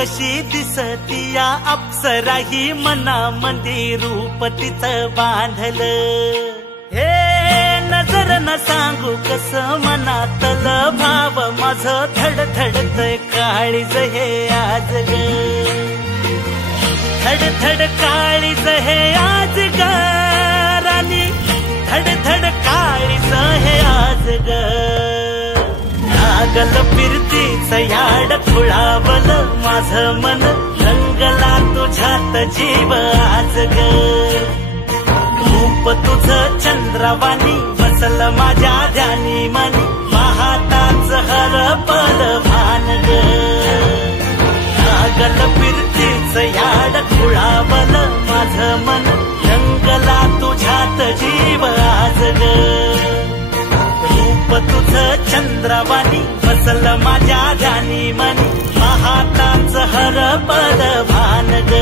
कशी दिसतीया अप्सरा ही मनामंदी रूप तिचं बांधलं हे नजर न सांगू कस मनातल भाव माझं धडधडतय काळीज हे आज ग धडधड काळीज हे आज ग राणी धडधड काळीज हे आज ग लागल फिरतीच याड खुळावल माझं मन रंगला तुझ्यात जीव आज ग रूप तुझं चंद्रवाणी बसल माझ्या ध्यानी मनी पाहताच हरपल भान ग लागल फिरतीच याड खुळावल माझं मन रंगला तुझ्यात जीव आज ग रूप तुझं चंद्रवाणी बसल माझ्या ध्यानी मनी पाहताच हरपल भान ग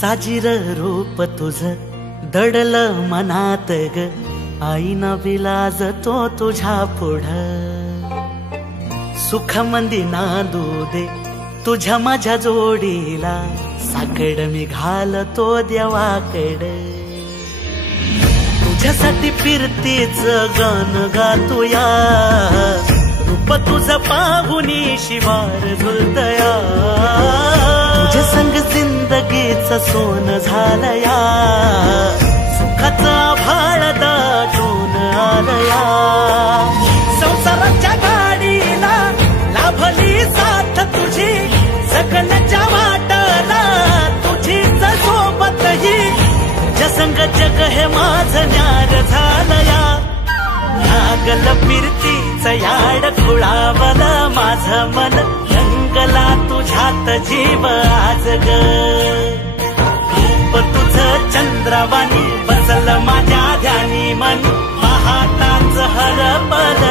साजीर रूप तुझ दडल मनात ग आईना विलाज तो तुझ्या पुढ सुख मंदी नांदू दे तुझ्या माझ्या जोडीला साकड मी घालतो देवाकड तुझ्यासाठी फिरतीच गान गातोया रूप तुझ पाहुनी शिवार झुलतया तुझ्या संग जिंदगीच सोन झालया सुखाचा भाळ दाटून आलया संसाराच्या गाडीला लाभली साथ तुझी सगळ्याच्या वाटला तुझीच सोबतही तुझ्या संग जग हे माझं न्यार झालया लागल फिरतीच याड खुळावल माझं मन रंगला तुझ्यात जीव आज ग रूप तुझं चंद्रवाणी बसल माझ्या ध्यानी मन पाहताच हरपल